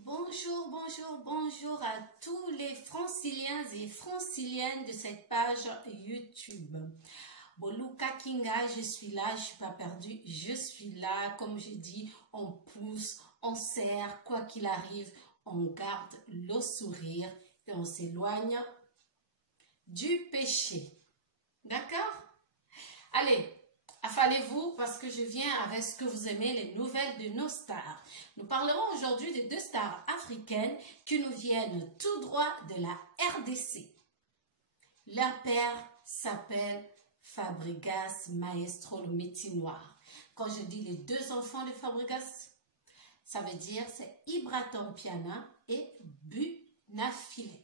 Bonjour, bonjour, bonjour à tous les franciliens et franciliennes de cette page YouTube. Boluka Kinga, je suis là, je suis pas perdue, je suis là. Comme je dis, on pousse, on serre, quoi qu'il arrive, on garde le sourire et on s'éloigne du péché. D'accord? Allez, affalez-vous parce que je viens avec ce que vous aimez, les nouvelles de nos stars. Nous parlerons aujourd'hui de deux stars africaines qui nous viennent tout droit de la RDC. Leur père s'appelle Fabregas Maestro le Métis-Noir. Quand je dis les deux enfants de Fabregas, ça veut dire c'est Ibraton Piana et Bunafile.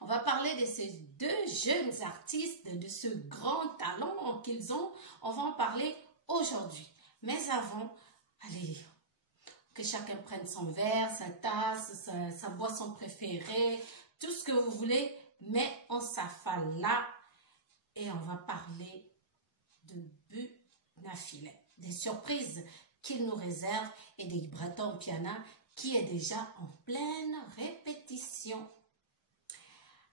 On va parler de ces deux jeunes artistes, de ce grand talent qu'ils ont. On va en parler aujourd'hui. Mais avant, allez, que chacun prenne son verre, sa tasse, sa boisson préférée, tout ce que vous voulez, mais on s'affale là et on va parler de Bunafile, des surprises qu'il nous réserve et d'Ibraton Piana qui est déjà en pleine répétition.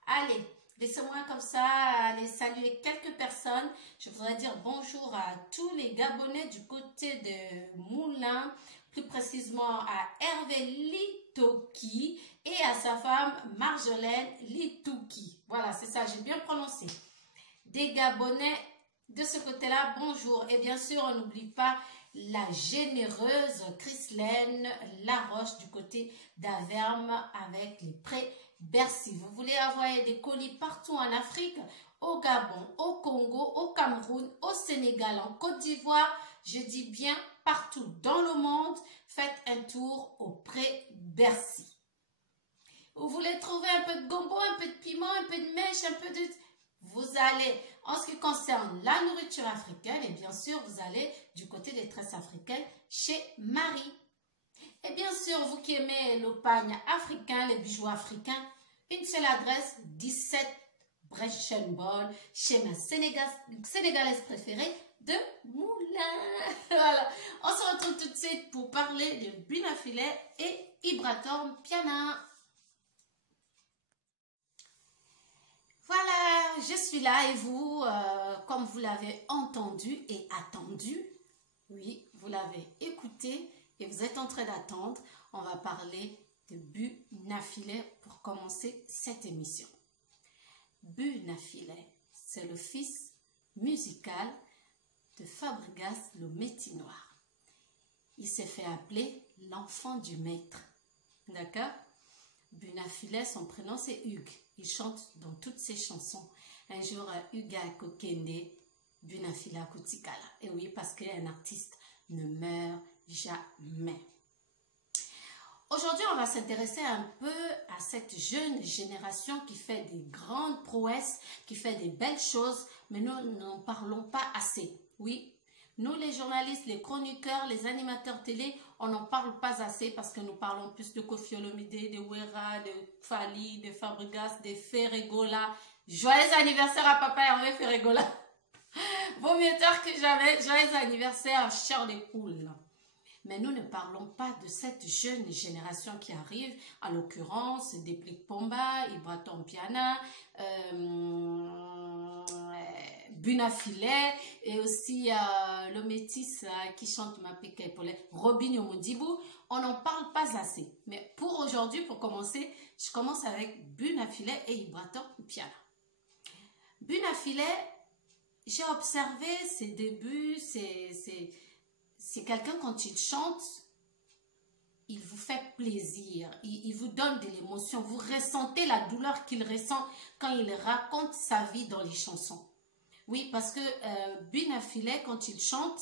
Allez, laissez-moi comme ça aller saluer quelques personnes. Je voudrais dire bonjour à tous les Gabonais du côté de Moulins, plus précisément à Hervé Litoki et à sa femme Marjolaine Litouki. Voilà, c'est ça, j'ai bien prononcé. Des Gabonais de ce côté-là, bonjour. Et bien sûr, on n'oublie pas la généreuse Chrislaine Laroche du côté d'Averme avec les prés Bercy. Vous voulez avoir des colis partout en Afrique, au Gabon, au Congo, au Cameroun, au Sénégal, en Côte d'Ivoire, je dis bien partout dans le monde, faites un tour au pré Bercy. Vous voulez trouver un peu de gombo, un peu de piment, un peu de mèche, un peu de... Vous allez, en ce qui concerne la nourriture africaine, et bien sûr, vous allez du côté des tresses africaines chez Marie. Et bien sûr, vous qui aimez le pagne africain, les bijoux africains, une seule adresse, 17 Brechenbol, chez ma Sénégalaise préférée de Moulins. Voilà, on se retrouve tout de suite pour parler de Bunafile et Ibraton Piana. Voilà, je suis là et vous, comme vous l'avez entendu et attendu, oui, vous l'avez écouté et vous êtes en train d'attendre, on va parler de Bunafile pour commencer cette émission. Bunafile, c'est le fils musical de Fabregas le Métis-Noir. Il s'est fait appeler l'enfant du maître, d'accord? Bunafile, son prénom c'est Hugues. Il chante dans toutes ses chansons. Un jour, Hugues Kokende, Bunafile Kutikala. Et oui, parce qu'un artiste ne meurt jamais. Aujourd'hui, on va s'intéresser un peu à cette jeune génération qui fait des grandes prouesses, qui fait des belles choses, mais nous n'en parlons pas assez. Oui, nous les journalistes, les chroniqueurs, les animateurs télé, on n'en parle pas assez parce que nous parlons plus de Koffi Olomide, de Wera, de Fally, de Fabregas, de Ferregola. Joyeux anniversaire à papa Hervé Ferregola. Vaut mieux tard que jamais. Joyeux anniversaire, cher des poules. Mais nous ne parlons pas de cette jeune génération qui arrive, en l'occurrence Deplik Pomba, Ibraton Piana, Bunafile et aussi le métis qui chante ma péké pour les Robinho Mondibou. On n'en parle pas assez. Mais pour aujourd'hui, pour commencer, je commence avec Bunafile et Ibraton Piana. Bunafile, j'ai observé ses débuts, c'est quelqu'un quand il chante, il vous fait plaisir, il vous donne de l'émotion, vous ressentez la douleur qu'il ressent quand il raconte sa vie dans les chansons. Oui, parce que Bunafile, quand il chante,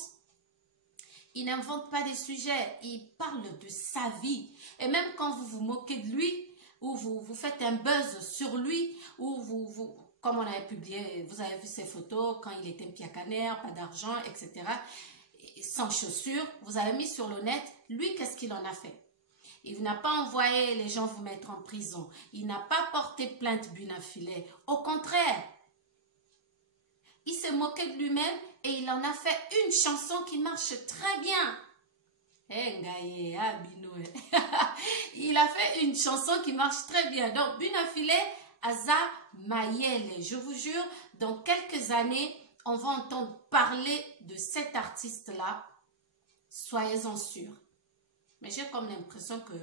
il n'invente pas des sujets, il parle de sa vie. Et même quand vous vous moquez de lui, ou vous faites un buzz sur lui, ou comme on avait publié, vous avez vu ses photos, quand il était piacanère, pas d'argent, etc., sans chaussures, vous avez mis sur le net, lui, qu'est-ce qu'il en a fait? Il n'a pas envoyé les gens vous mettre en prison. Il n'a pas porté plainte Bunafile. Au contraire, il s'est moqué de lui-même et il en a fait une chanson qui marche très bien. Il il a fait une chanson qui marche très bien. Donc, Bunafile Aza Mayele. Je vous jure, dans quelques années, on va entendre parler de cet artiste-là. Soyez-en sûrs. Mais j'ai comme l'impression que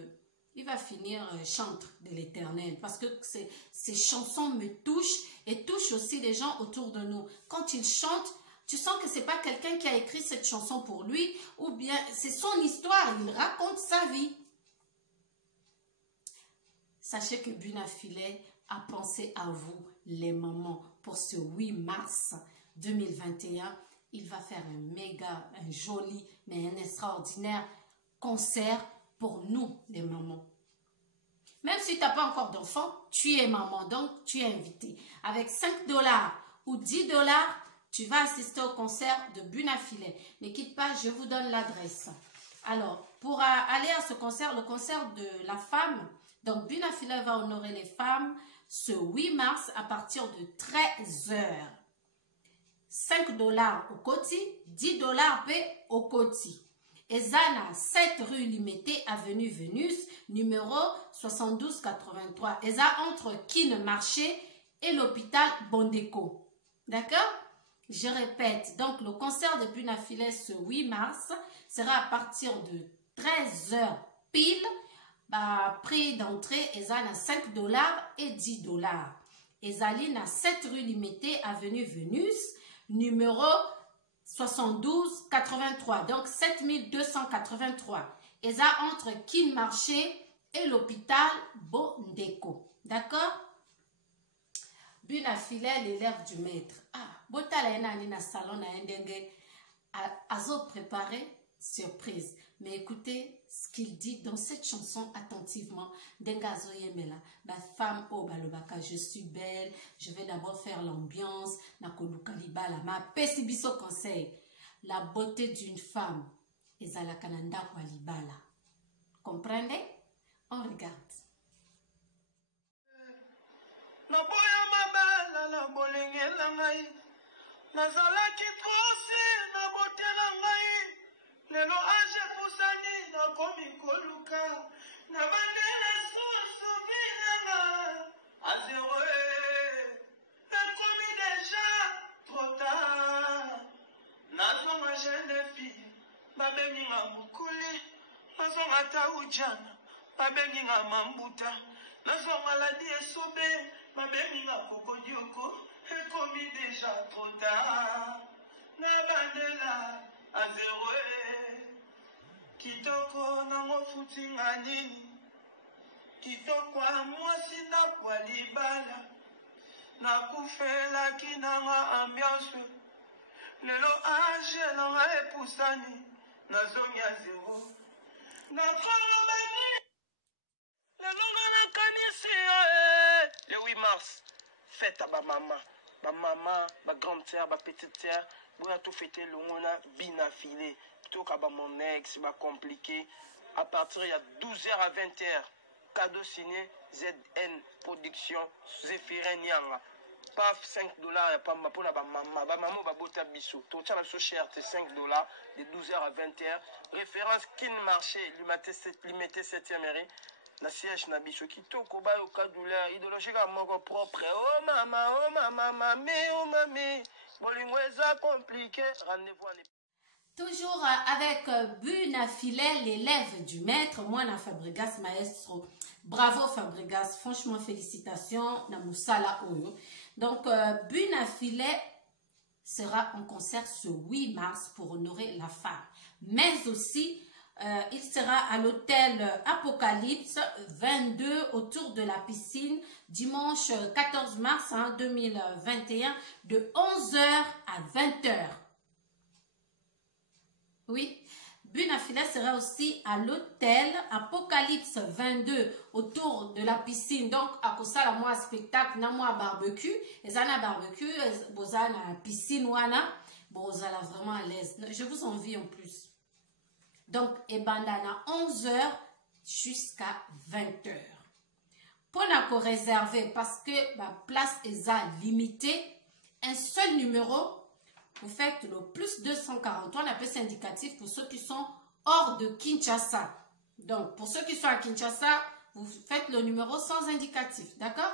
il va finir chantre de l'Éternel parce que ces chansons me touchent et touchent aussi les gens autour de nous. Quand il chante, tu sens que c'est pas quelqu'un qui a écrit cette chanson pour lui ou bien c'est son histoire, il raconte sa vie. Sachez que Bunafile a pensé à vous, les mamans, pour ce 8 mars 2021. Il va faire un joli, mais un extraordinaire concert pour nous, les mamans. Même si tu n'as pas encore d'enfant, tu es maman, donc tu es invité. Avec 5 $ ou 10 $, tu vas assister au concert de Bunafile. Ne quitte pas, je vous donne l'adresse. Alors, pour aller à ce concert, le concert de la femme, donc Bunafile va honorer les femmes ce 8 mars à partir de 13 h. 5 $ au Koti, 10 $ au Koti. Ezana, 7 rue Limété, avenue Vénus, numéro 7283. Eza entre Kin Marché et l'hôpital Bondeko. D'accord? Je répète, donc le concert de Bunafile ce 8 mars sera à partir de 13 h pile. Prix d'entrée, Ezana 5 $ et 10 $. Ezaline à 7 rue Limété, avenue Vénus, numéro 7283, donc 7283. Et ça entre Kin Marché et l'hôpital Bondeko. D'accord? Bunafile, l'élève du maître. Ah, Botala na salon na ndenge azo préparé surprise. Mais écoutez ce qu'il dit dans cette chanson attentivement. Dengazo yemela, ba femme o balobaka, je suis belle, je vais d'abord faire l'ambiance, nakoluka libala, ma pesibiso conseil. La beauté d'une femme, ezala kananda kwa libala. Comprenez? On regarde. Naboya mabala la bolengela ngai, nazalaki trose na beauté na ngai. Lelo age pusani na komi koluka na bandela soso vinanga a zéro komi déjà trop tard. Nazonga jeune fille babengi nga mukuli, nazonga taujana babengi nga mambuta, nazonga ladi esobe babengi nga kokodioko, komi déjà trop tard. Na bandela a zéro kitoko nango futi nga nini, kitoko a mwasi na kwa libala, nakufelaki nanga ambiance. Lelo age nanga epusani nazongi a zéro. Nakolobani lelo nga nakanisi le 8 mars, fête à ba maman, ba grande sœur, ba petite sœur. On a tout fêté le monde Bunafile. Tout comme mon ex, va compliqué. À partir il y a 12 h à 20 h. Cadeau signé ZN Production Zéphirin Nyanga. Paf 5 $. Pas ma pour la maman. Ba maman va botter bisou. Tout ça va so cher, c'est 5 $ de 12 h à 20 h. Référence Kin Marché, limité 7e mairie. La siège na biso kitoko ba yo kadula idéologique à mon propre. Oh maman, mamie. Bolingweza compliqué, rendez-vous à Toujours avec Bunafile, l'élève du maître, moi na Fabregas maestro. Bravo Fabregas, franchement félicitations na Moussala Oyo. Donc Bunafile sera en concert ce 8 mars pour honorer la femme. Mais aussi il sera à l'hôtel Apocalypse 22 autour de la piscine dimanche 14 mars 2021 de 11 h à 20 h. Oui, Bunafile sera aussi à l'hôtel Apocalypse 22 autour de la piscine. Donc, à cause de moi spectacle, na moi barbecue, et ça na barbecue, boza na piscine wana, boza la vraiment à l'aise. Je vous envie en plus. Donc, et bandana 11 h jusqu'à 20 h. Pour nous réserver, parce que la place est limitée, un seul numéro, vous faites le plus 243, on appelle ça indicatif pour ceux qui sont hors de Kinshasa. Donc, pour ceux qui sont à Kinshasa, vous faites le numéro sans indicatif, d'accord?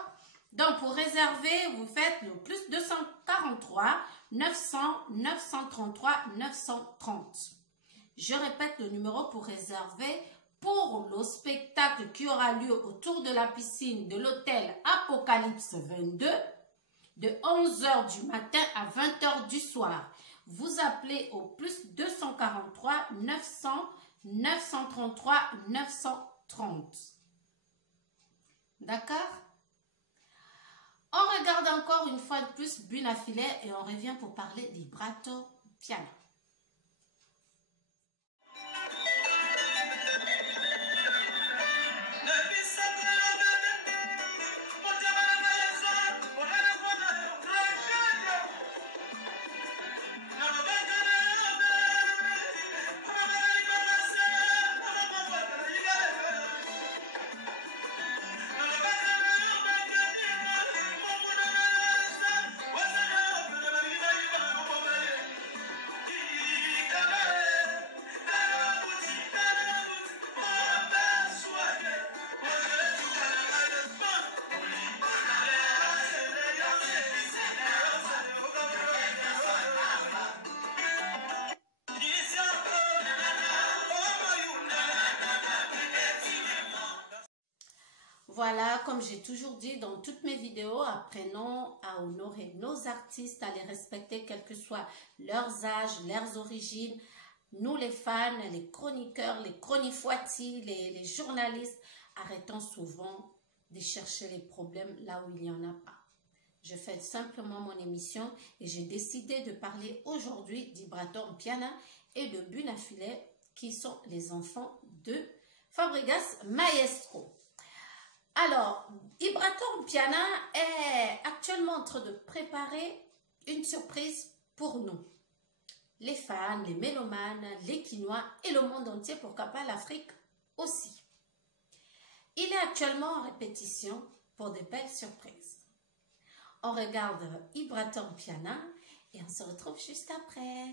Donc, pour réserver, vous faites le plus 243 900 933 930. Je répète le numéro pour réserver pour le spectacle qui aura lieu autour de la piscine de l'hôtel Apocalypse 22 de 11h du matin à 20h du soir. Vous appelez au plus 243 900 933 930. D'accord? On regarde encore une fois de plus Buna Filet et on revient pour parler des Brato Piana. Voilà, comme j'ai toujours dit dans toutes mes vidéos, apprenons à honorer nos artistes, à les respecter quel que soit leurs âges, leurs origines. Nous les fans, les chroniqueurs, les chronifoitis, les journalistes, arrêtons souvent de chercher les problèmes là où il n'y en a pas. Je fais simplement mon émission et j'ai décidé de parler aujourd'hui d'Ibrato Piana et de Buna Filet qui sont les enfants de Fabregas Maestro. Alors, Ibrato Piana est actuellement en train de préparer une surprise pour nous. Les fans, les mélomanes, les Quinois et le monde entier, pourquoi pas l'Afrique aussi. Il est actuellement en répétition pour de belles surprises. On regarde Ibrato Piana et on se retrouve juste après.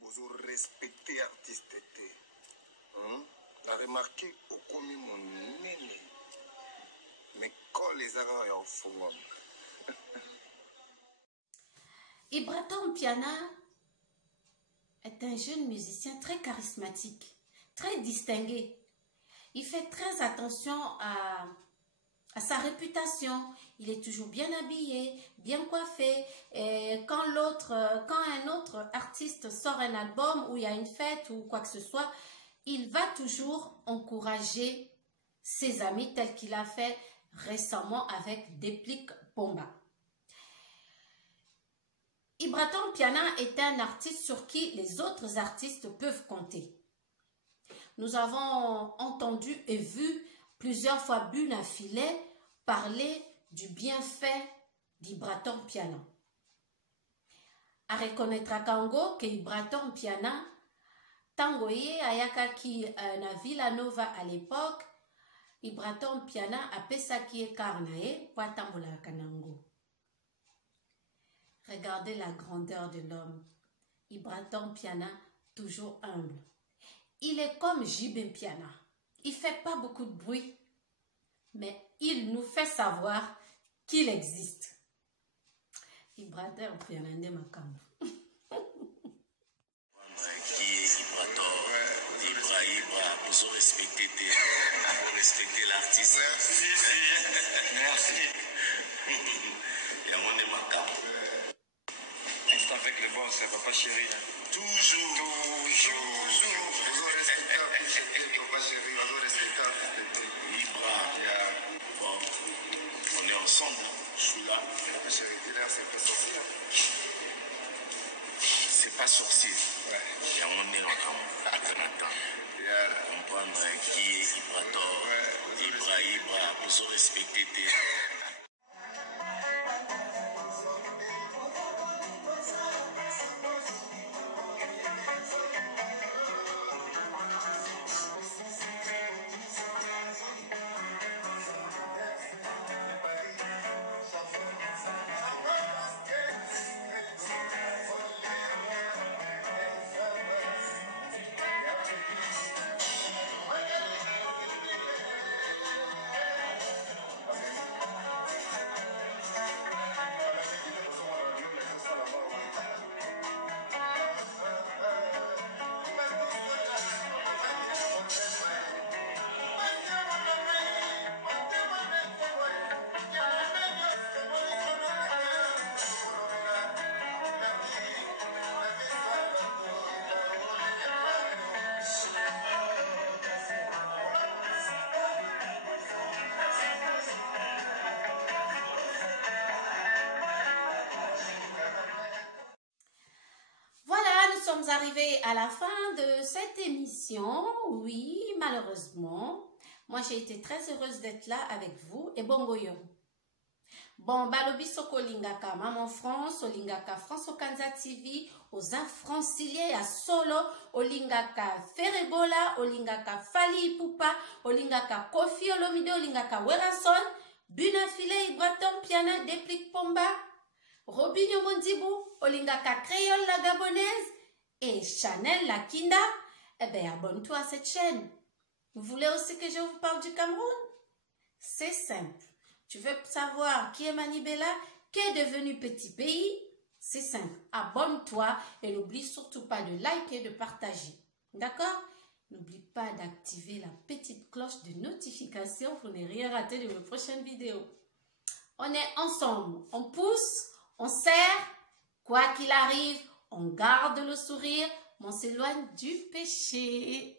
Vous respectez artiste. A remarqué au commis mon néné. Mais quand les arabes en font. Ibrato Piana est un jeune musicien très charismatique, très distingué. Il fait très attention à sa réputation. Il est toujours bien habillé, bien coiffé. Et quand un autre artiste sort un album où il y a une fête ou quoi que ce soit, il va toujours encourager ses amis tel qu'il a fait récemment avec Deplik Pomba. Ibrato Piana est un artiste sur qui les autres artistes peuvent compter. Nous avons entendu et vu plusieurs fois Buna Filet parler du bienfait d'Ibrato Piana. À reconnaître à Kango que Ibrato Piana Tangoye ayakaki na Villanova à l'époque, Ibrato Piana a pesaki e karnae pour tambola kanango. Regardez la grandeur de l'homme. Ibrato Piana, toujours humble. Il est comme Jibin Piana. Il fait pas beaucoup de bruit, mais il nous fait savoir qu'il existe. Ibrato Piana ne makambo. Vous respectez l'artiste. Merci. Et on est macabre. C'est avec le bon, c'est papa chéri. Toujours. Vous respectez papa chéri, vous respectez Ibra. Bon, on est ensemble. Je suis là. Papa chéri, c'est pas sorcier. C'est pas sorcier. Ouais. Et on est ensemble. Jonathan. Comprendre qui est Ibrato. Ibra, vous respectez. arriver à la fin de cette émission. Oui, malheureusement. Moi, j'ai été très heureuse d'être là avec vous. Et bon goyo. Bon, balobi soko lingaka Maman France, olingaka France Okanza TV, oza francilien à solo, olingaka Ferebola, olingaka Fali Ipupa, olingaka Kofi Olomide, olingaka Werason, Bunafile Ibratom Piana Deplik Pomba, Robinho Mondibu, olingaka Créole la Gabonaise et Chanel la Kinda. Eh bien, abonne-toi à cette chaîne. Vous voulez aussi que je vous parle du Cameroun? C'est simple. Tu veux savoir qui est Manibela, qui est devenu petit pays? C'est simple. Abonne-toi et n'oublie surtout pas de liker et de partager. D'accord? N'oublie pas d'activer la petite cloche de notification pour ne rien rater de mes prochaines vidéos. On est ensemble. On pousse, on serre. Quoi qu'il arrive, on garde le sourire. On s'éloigne du péché.